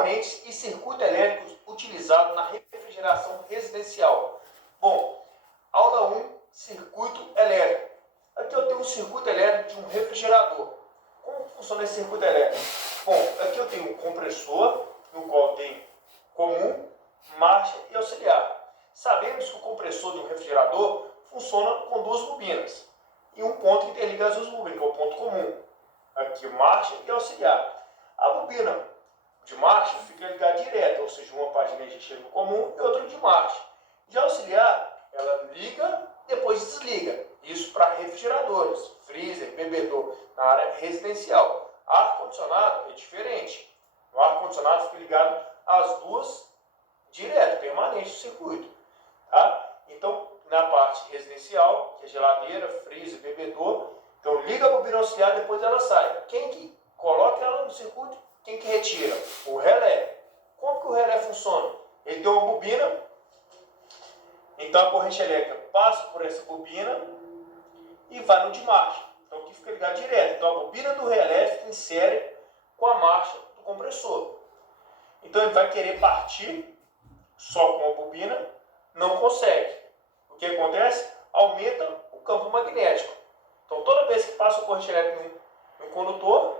componentes e circuito elétrico utilizado na refrigeração residencial. Bom, aula 1, circuito elétrico. Aqui eu tenho um circuito elétrico de um refrigerador. Como funciona esse circuito elétrico? Bom, aqui eu tenho um compressor, no qual tem comum, marcha e auxiliar. Sabemos que o compressor de um refrigerador funciona com duas bobinas e um ponto que interliga as duas bobinas, que é o ponto comum. Aqui marcha e auxiliar. A bobina de marcha fica ligada direto, ou seja, uma parte de energia chega no comum e outra de marcha. De auxiliar, ela liga, depois desliga. Isso para refrigeradores, freezer, bebedor, na área residencial. Ar-condicionado é diferente. O ar-condicionado fica ligado às duas direto, permanente, o circuito. Tá? Então, na parte residencial, que é geladeira, freezer, bebedor, então liga a bobina auxiliar, depois ela sai. Quem que coloca ela no circuito? Quem que retira? O relé. Como que o relé funciona? Ele tem uma bobina, então a corrente elétrica passa por essa bobina e vai no de marcha. Então aqui fica ligado direto. Então a bobina do relé fica em série com a marcha do compressor. Então ele vai querer partir só com a bobina, não consegue. O que acontece? Aumenta o campo magnético. Então toda vez que passa a corrente elétrica no condutor,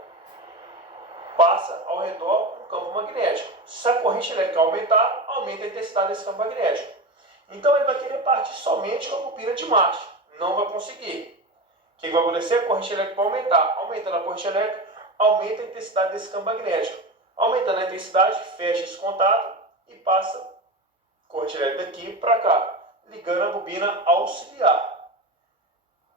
passa ao redor um campo magnético. Se a corrente elétrica aumentar, aumenta a intensidade desse campo magnético. Então ele vai querer partir somente com a bobina de marcha. Não vai conseguir. O que vai acontecer? A corrente elétrica vai aumentar. Aumentando a corrente elétrica, aumenta a intensidade desse campo magnético. Aumentando a intensidade, fecha esse contato e passa a corrente elétrica daqui para cá, ligando a bobina auxiliar.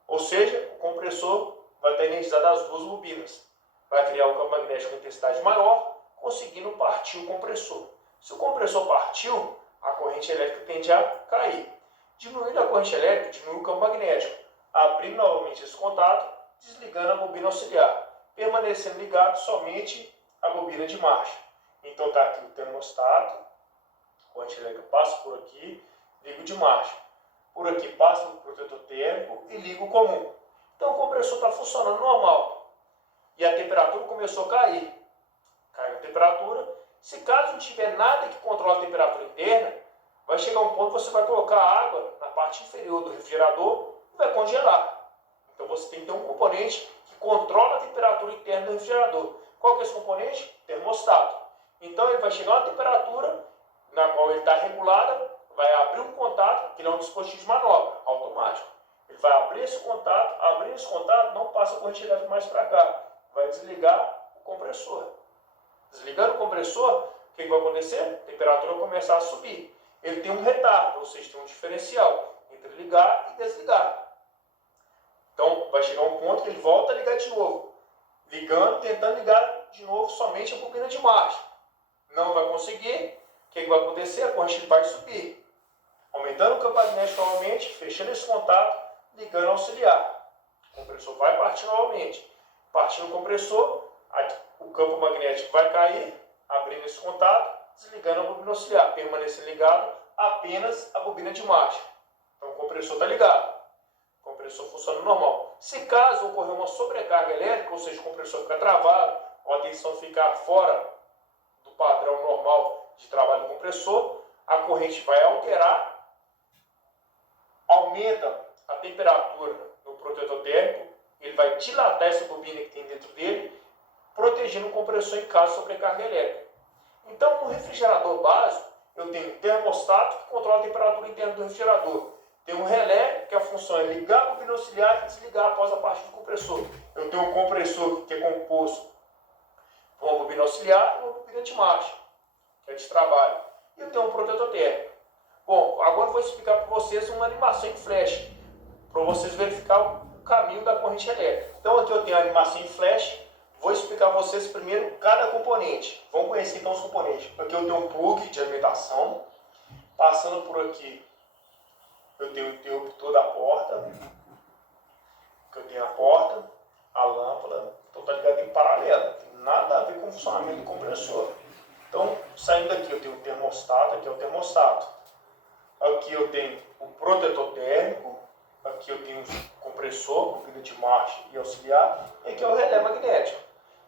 Ou seja, o compressor vai estar energizado as duas bobinas. Vai criar um campo magnético com intensidade maior, conseguindo partir o compressor. Se o compressor partiu, a corrente elétrica tende a cair. Diminuindo a corrente elétrica, diminui o campo magnético, abrindo novamente esse contato, desligando a bobina auxiliar, permanecendo ligado somente a bobina de marcha. Então está aqui o termostato, a corrente elétrica passa por aqui, liga o de marcha. Por aqui passa o protetor térmico e liga o comum. Então o compressor está funcionando normal. E a temperatura começou a cair. Caiu a temperatura. Se caso não tiver nada que controle a temperatura interna, vai chegar um ponto que você vai colocar água na parte inferior do refrigerador e vai congelar. Então você tem que ter um componente que controla a temperatura interna do refrigerador. Qual que é esse componente? Termostato. Então ele vai chegar a uma temperatura na qual ele está regulada, vai abrir um contato, que ele é um dispositivo de manobra, automático. Ele vai abrir esse contato, abrindo esse contato, não passa a corrente elétrica mais para cá. Vai desligar o compressor. Desligando o compressor, o que vai acontecer? A temperatura vai começar a subir. Ele tem um retardo, ou seja, tem um diferencial entre ligar e desligar. Então vai chegar um ponto que ele volta a ligar de novo. Ligando, tentando ligar de novo somente a bobina de marcha. Não vai conseguir. O que vai acontecer? A corrente vai subir. Aumentando o campo magnético novamente, fechando esse contato, ligando o auxiliar. O compressor vai partir novamente. Partindo o compressor, o campo magnético vai cair, abrindo esse contato, desligando a bobina auxiliar, permanecendo ligado apenas a bobina de marcha. Então o compressor está ligado. O compressor funciona normal. Se caso ocorrer uma sobrecarga elétrica, ou seja, o compressor ficar travado, ou a tensão ficar fora do padrão normal de trabalho do compressor, a corrente vai alterar, aumenta a temperatura no protetor térmico, ele vai dilatar essa bobina que tem dentro dele, protegendo o compressor em caso de sobrecarga elétrica. Então, no refrigerador básico, eu tenho um termostato que controla a temperatura interna do refrigerador. Tem um relé, que a função é ligar a bobina auxiliar e desligar após a parte do compressor. Eu tenho um compressor que é composto por uma bobina auxiliar e uma bobina de marcha, que é de trabalho. E eu tenho um protetor térmico. Bom, agora eu vou explicar para vocês uma animação em flash, para vocês verificar o caminho da corrente elétrica. Então aqui eu tenho a animação em flash, vou explicar para vocês primeiro cada componente. Vamos conhecer então os componentes. Aqui eu tenho um plug de alimentação, passando por aqui eu tenho o interruptor da porta, aqui eu tenho a porta, a lâmpada, então está ligado em paralelo, não tem nada a ver com o funcionamento do compressor. Então, saindo daqui eu tenho o termostato, aqui é o termostato. Aqui eu tenho o protetor térmico, aqui eu tenho o compressor, bobina de marcha e auxiliar, e aqui é o relé magnético.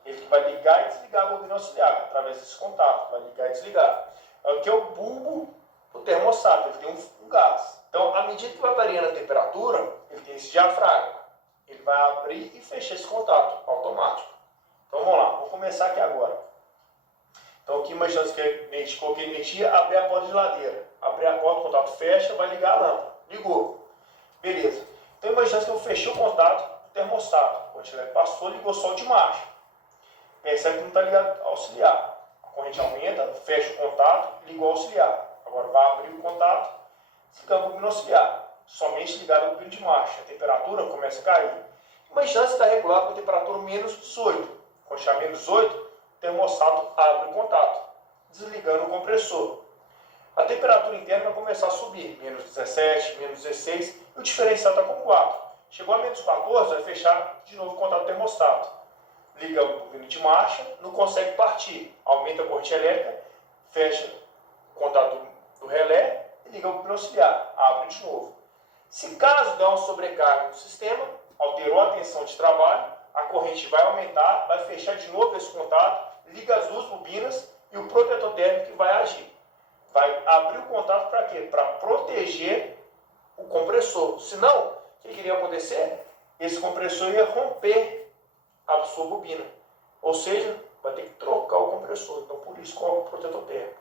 Ele vai ligar e desligar a bobina auxiliar através desse contato, vai ligar e desligar. Aqui é o bulbo do termostato, ele tem um gás. Então, à medida que vai variando a temperatura, ele tem esse diafragma. Ele vai abrir e fechar esse contato automático. Então, vamos lá, vou começar aqui agora. Então, aqui imaginando que eu coloquei energia, abrir a porta de geladeira. Abrir a porta, o contato fecha, vai ligar a lâmpada. Ligou. Beleza. Então, imaginando que eu fechei o contato do termostato. O ventilador passou, ligou só o de marcha. Percebe que não está ligado ao auxiliar. A corrente aumenta, fecha o contato, ligou ao auxiliar. Agora vai abrir o contato, desligar a bobina auxiliar. Somente ligado ao bobina de marcha. A temperatura começa a cair. Imaginando que está regulado com a temperatura menos 18. Quando chegar a menos 18, o termostato abre o contato, desligando o compressor. A temperatura interna vai começar a subir, menos 17, menos 16, e o diferencial está com 4. Chegou a menos 14, vai fechar de novo o contato do termostato. Liga o bobina de marcha, não consegue partir, aumenta a corrente elétrica, fecha o contato do relé e liga o bobina auxiliar, abre de novo. Se caso der uma sobrecarga no sistema, alterou a tensão de trabalho, a corrente vai aumentar, vai fechar de novo esse contato, liga as duas bobinas e o protetor térmico vai agir. Vai abrir o contato para quê? Para proteger o compressor. Senão, o que iria acontecer? Esse compressor ia romper a sua bobina. Ou seja, vai ter que trocar o compressor. Então, por isso, coloca o protetor térmico.